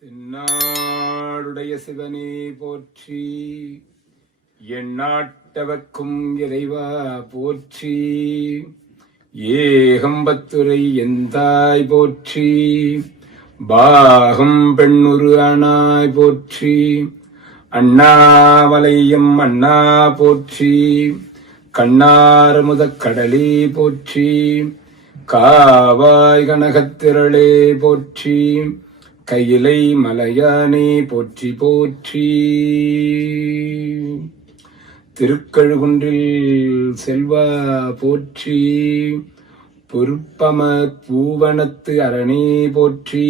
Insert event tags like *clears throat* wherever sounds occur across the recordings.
தென்னாடுடைய சிவனே போற்றி. எந்நாட்டவர்க்கும் இறைவா போற்றி. ஏகம்பத்துரை எந்தாய் போற்றி. பாகம் பெண்ணுரு அணாய் போற்றி. அண்ணாமலையம் அண்ணா போற்றி. கண்ணாரமுதக் கடலே போற்றி. காவாய் கனகத்திரளே போற்றி. கையிலை மலையானே போற்றி போற்றி. திருக்கழுகுன்றில் செல்வா போற்றி. பொறுப்பம பூவனத்து அரணே போற்றி.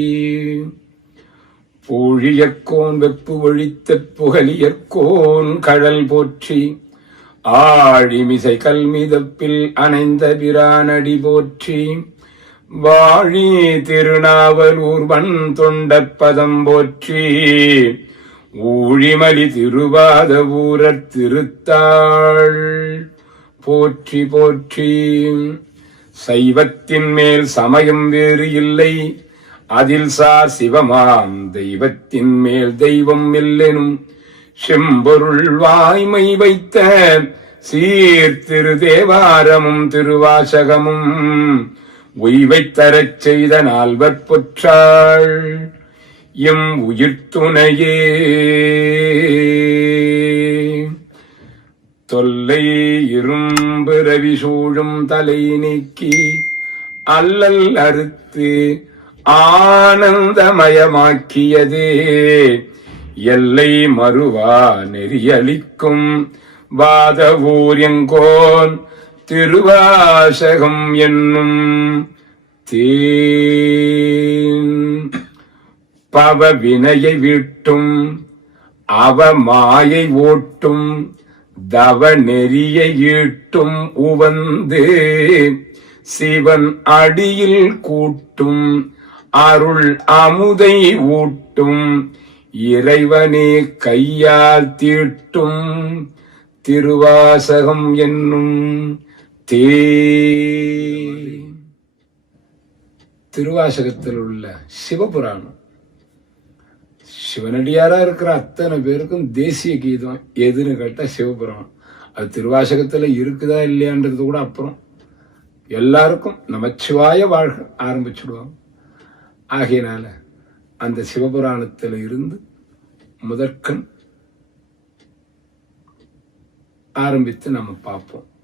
பூழியற்கோன் வெப்பு ஒழித்த புகழியக்கோன் கழல் போற்றி. ஆழிமிசை கல்மிதப்பில் அணைந்த பிரானடி போற்றி. வாழி திருநாவலூர் வன் தொண்டற்பதம் போற்றி. ஊழிமலி திருவாத ஊரத் திருத்தாள். போற்றி போற்றி. சைவத்தின் மேல் சமயம் வேறு இல்லை. அதில் சார் சிவமாம் தெய்வத்தின் மேல் தெய்வம் இல்லெனும். செம்பொருள் வாய்மை வைத்த சீர்திரு தேவாரமும் திருவாசகமும். உய்வைத்தரச் செய்த நால்வர் பொற்றாள். எம் உயிர் தொல்லை இரும்பு ரவி சூழும் தலை நீக்கி அல்லல் அறுத்து ஆனந்தமயமாக்கியதே. எல்லை மறுவா நெறியளிக்கும் வாதவூர் எங்கோன் திருவாசகம் என்னும் தீ பவ வினையை வீட்டும் அவ மாயை ஓட்டும் தவ நெறியை ஈட்டும் உவந்து சிவன் அடியில் கூட்டும் அருள் அமுதை ஊட்டும் இறைவனே கையால் தீட்டும். திருவாசகம் என்னும் தே திருவாசகத்தில் உள்ள சிவபுராணம். சிவனடியாரா இருக்கிற அத்தனை பேருக்கும் தேசிய கீதம் எதுன்னு கேட்டால் சிவபுராணம். அது திருவாசகத்தில் இருக்குதா இல்லையான்றது கூட அப்புறம் எல்லாருக்கும் நமச்சிவாய வாழ்க ஆரம்பிச்சுடுவோம். ஆகையினால அந்த சிவபுராணத்தில் இருந்து முதற்கண் ஆரம்பித்து நம்ம பார்ப்போம்.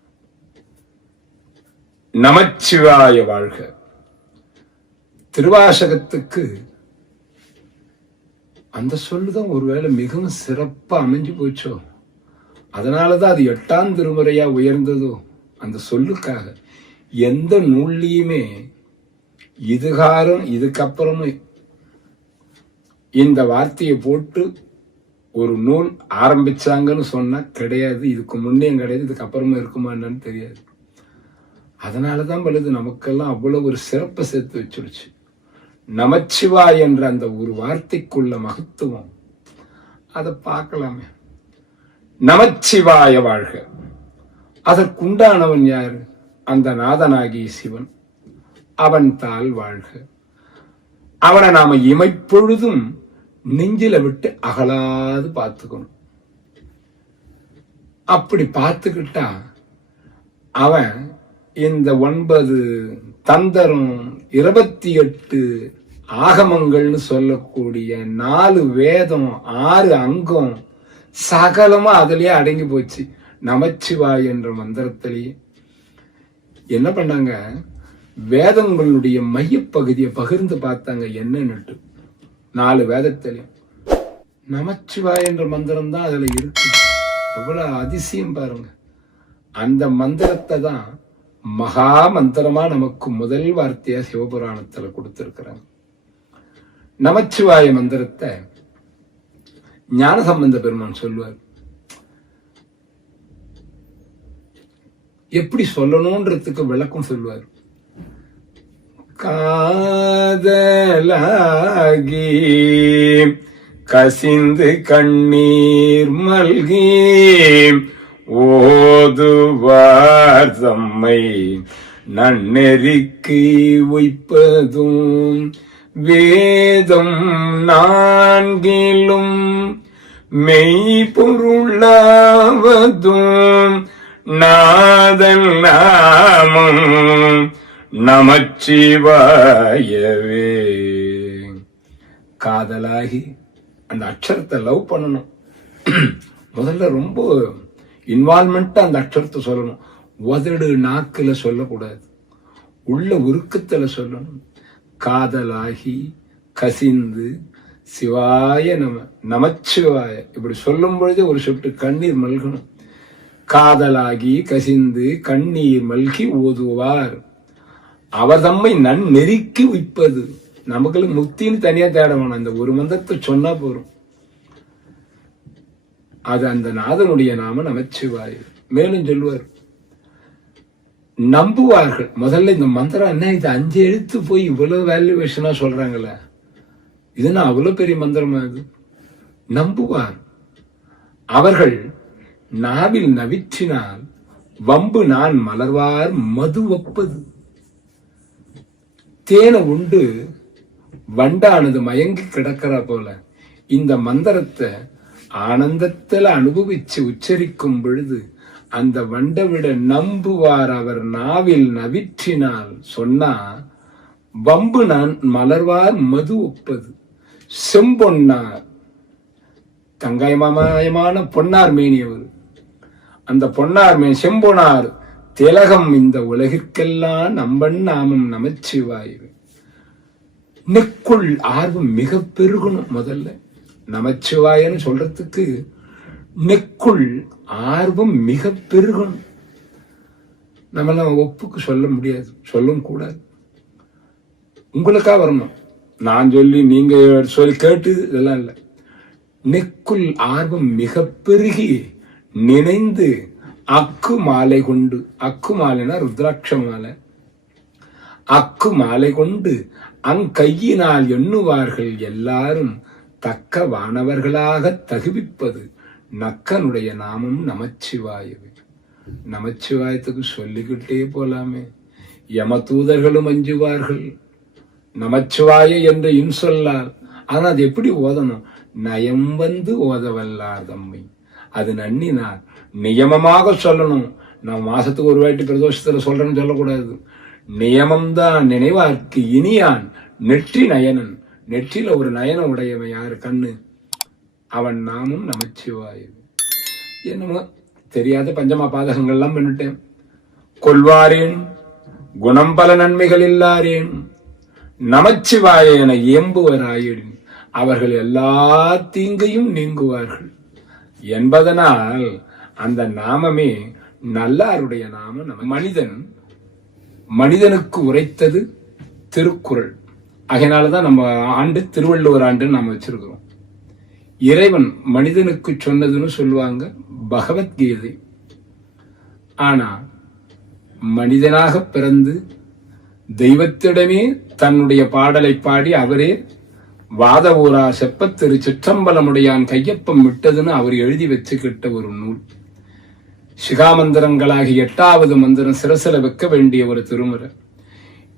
நமச்சிவாய வாழ்க. திருவாசகத்துக்கு அந்த சொல்லுதான் ஒருவேளை மிகவும் சிறப்பா அமைஞ்சு போச்சோ? அதனாலதான் அது எட்டாம் திருமுறையா உயர்ந்ததோ? அந்த சொல்லுக்காக எந்த நூல்லையுமே இதுகாரம் இதுக்கப்புறமும் இந்த வார்த்தையை போட்டு ஒரு நூல் ஆரம்பிச்சாங்கன்னு சொன்னா கிடையாது. இதுக்கு முன்னே கிடையாது. இதுக்கு அப்புறமா இருக்குமா அதனால தான் அதனாலதான் பழுது நமக்கெல்லாம் அவ்வளவு ஒரு சிறப்பை சேர்த்து வச்சிருச்சு. நமச்சிவா என்ற அந்த ஒரு வார்த்தைக்குள்ள மகத்துவம். அதை பார்க்கலாமே. நமச்சிவாய வாழ்க. அதற்குண்டானவன் யாரு? அந்த நாதனாகிய சிவன். அவன் தால் வாழ்க. அவனை நாம இமைப்பொழுதும் நெஞ்சில விட்டு அகலாது பார்த்துக்கணும். அப்படி பார்த்துக்கிட்டா அவன் இந்த ஒன்பது தந்தரம் இருபத்தி எட்டு ஆகமங்கள்னு சொல்லக்கூடிய நாலு வேதம் ஆறு அங்கம் சகலமா அதுலயே அடங்கி போச்சு. நமச்சிவாய் என்ற மந்திரத்திலேயே. என்ன பண்ணாங்க? வேதங்களுடைய மையப்பகுதியை பகிர்ந்து பார்த்தாங்க. என்னன்னுட்டு. நாலு வேதத்திலையும். நமச்சிவாய் என்ற மந்திரம் தான் அதுல இருக்கு. எவ்வளவு அதிசயம் பாருங்க. அந்த மந்திரத்தை தான் மகா மந்திரமா நமக்கு முதல் வார்த்தையா சிவபுராணத்துல கொடுத்திருக்கிறாங்க. நமச்சிவாய மந்திரத்தை ஞானசம்பந்த பெருமான் சொல்லுவார். எப்படி சொல்லணும்ன்றதுக்கு விளக்கம் சொல்லுவார். காதலாகி கசிந்து கண்ணீர் மல்கி ஓதுவார் தம்மை நன்னெறிக்கு உய்ப்பதும் வேதம் நான்கிலும் மெய்பொருளாவதும் நாதன் நாமம் நமச்சிவாயவே. காதலாகி அந்த அக்ஷரத்தை லவ் பண்ணணும். *clears throat* முதல்ல ரொம்ப இன்வால்மெண்ட்டாக அந்த அக்ஷரத்தை சொல்லணும். உதடு நாக்குல சொல்லக்கூடாது. உள்ள உருக்கத்துல சொல்லணும். காதலாகி கசிந்து சிவாய நம நமச்சிவாய. இப்படி சொல்லும் பொழுதே ஒரு சொட்டு கண்ணீர் மல்கணும். காதலாகி கசிந்து கண்ணீர் மல்கி ஓதுவார். அவர் தம்மை நெருக்கி விப்பது நமக்கு முக்தின்னு தனியா தேட வேணும். இந்த ஒரு மந்திரத்தை சொன்னா போறோம். அது அந்த நாதனுடைய நாம நமச்சிவாய். மேலும் சொல்லுவார் நம்புவார்கள். முதல்ல இந்த மந்திரம் என்ன? இது அஞ்சு எழுத்து போய் இவ்வளவு வேல்யூவேஷனா சொல்றாங்களே. இது என்ன அவ்வளவு பெரிய மந்திரமா இது? நம்புவார். அவர்கள் நாவில் நவிற்றினால் வம்பு நான் மலர்வார் மது ஒப்பது. தேனை உண்டு வண்டானது மயங்கி கிடக்கிற போல. இந்த மந்திரத்தை ஆனந்தத்துல அனுபவிச்சு உச்சரிக்கும் பொழுது அந்த வண்டை விட நம்புவார் அவர் நாவில் நவிற்றினால் சொன்னா வம்பு நான் மலர்வார் மது ஒப்பது. செம்பொன்னார் தங்காயமாயமான பொன்னார் மேனியவர் அந்த பொன்னார் மே செம்பொனார் திலகம் இந்த உலகிற்கெல்லாம் நம்பன் நாமம் நமச்சிவாயுவே நெக்குள் ஆர்வம் மிக பெருகணும் முதல்ல. நமச்சிவாயன்னு சொல்றதுக்கு நெக்குள் ஆர்வம் மிக பெருகணும். நம்மளாம் ஒப்புக்கு சொல்ல முடியாது சொல்லவும் கூடாது. உங்களுக்கா வரணும். நான் சொல்லி நீங்க சொல்லி கேட்டு இதெல்லாம் இல்லை. நெக்குள் ஆர்வம் மிக பெருகி நினைந்து அக்கு மாலை கொண்டு அக்கு மாலைனா ருத்ராட்ச மாலை. அக்கு மாலை கொண்டு அங்கையினால் எண்ணுவார்கள் எல்லாரும் தக்க வானவர்களாக தகுவிப்பது நக்கனுடைய நாமம் நமச்சிவாயவே. நமச்சிவாயத்துக்கு சொல்லிக்கிட்டே போலாமே. யமதூதர்களும் அஞ்சுவார்கள். நமச்சிவாய என்று இன்சொல்லால். ஆனால் அது எப்படி ஓதணும்? நயம் வந்து ஓதவல்லார் தம்மை. அது நன்னினார் நியமமாக சொல்லணும். நான் மாசத்துக்கு ஒரு வாட்டி பிரதோஷத்தில் சொல்றேன்னு சொல்லக்கூடாது. நியமம்தான் நினைவார்க்கு இனியான். நெற்றி நயனன். நெற்றில ஒரு நயனம் உடையவன் யாரு? கண்ணு. அவன் நாமும் நமச்சிவாயும் என்னமோ தெரியாத பஞ்சமா பாதகங்கள்லாம் பண்ணிட்டேன் கொல்வாரேன் குணம் பல நன்மைகள் இல்லாரேன். நமச்சிவாய என ஏம்புவராயின் அவர்கள் எல்லா தீங்கையும் நீங்குவார்கள். என்பதனால் அந்த நாமமே நல்லாருடைய நாமம் நம்ம மனிதன் மனிதனுக்கு உரைத்தது திருக்குறள். அதனாலதான் நம்ம ஆண்டு திருவள்ளுவர் ஆண்டுன்னு நாம வச்சிருக்கிறோம். இறைவன் மனிதனுக்கு சொன்னதுன்னு சொல்லுவாங்க பகவத்கீதை. ஆனா மனிதனாக பிறந்து தெய்வத்திடமே தன்னுடைய பாடலை பாடி அவரே வாத ஊரா செப்பத்திரு சிற்றம்பலமுடையான் கையப்பம் விட்டதுன்னு அவர் எழுதி வச்சுக்கிட்ட ஒரு நூல். சிகாமந்திரங்களாகி எட்டாவது மந்திரம் சிரசில வைக்க வேண்டிய ஒரு திருமுறை.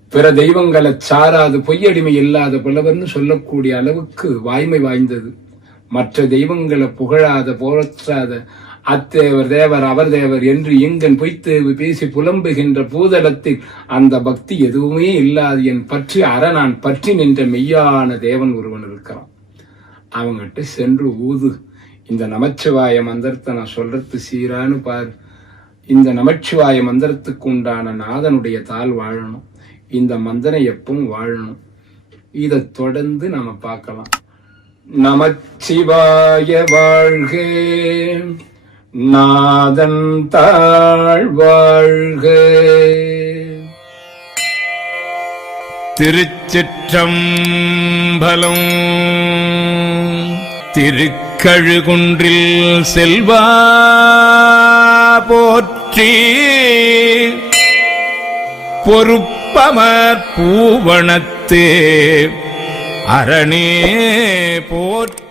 பிற தெய்வங்களை சாராது பொய்யடிமை இல்லாத புலவர்னு சொல்லக்கூடிய அளவுக்கு வாய்மை வாய்ந்தது. மற்ற தெய்வங்களை புகழாத போற்றாத அத்தேவர் தேவர் அவர் தேவர் என்று இங்கன் பொய்த்து பேசி புலம்புகின்ற பூதலத்தில் அந்த பக்தி எதுவுமே இல்லாது என் பற்றி அற நான் பற்றி நின்ற மெய்யான தேவன் ஒருவன் இருக்கிறான். அவங்ககிட்ட சென்று ஊது இந்த நமச்சிவாய மந்திரத்தை நான் சொல்றது சீரான்னு பாரு. இந்த நமச்சிவாய மந்திரத்துக்கு உண்டான நாதனுடைய தாள் வாழணும். இந்த மந்திரம் எப்பவும் வாழணும். இதை தொடர்ந்து நம்ம பார்க்கலாம். நமச்சிவாய வாழ்கே. நாதன் தாழ்வாழ்கே திருச்சிற்றம்பலம் திருக்கழுகுன்றில் செல்வா போற்றி. பொறுப்பமர் பூவணத்தே அரணே போற்ற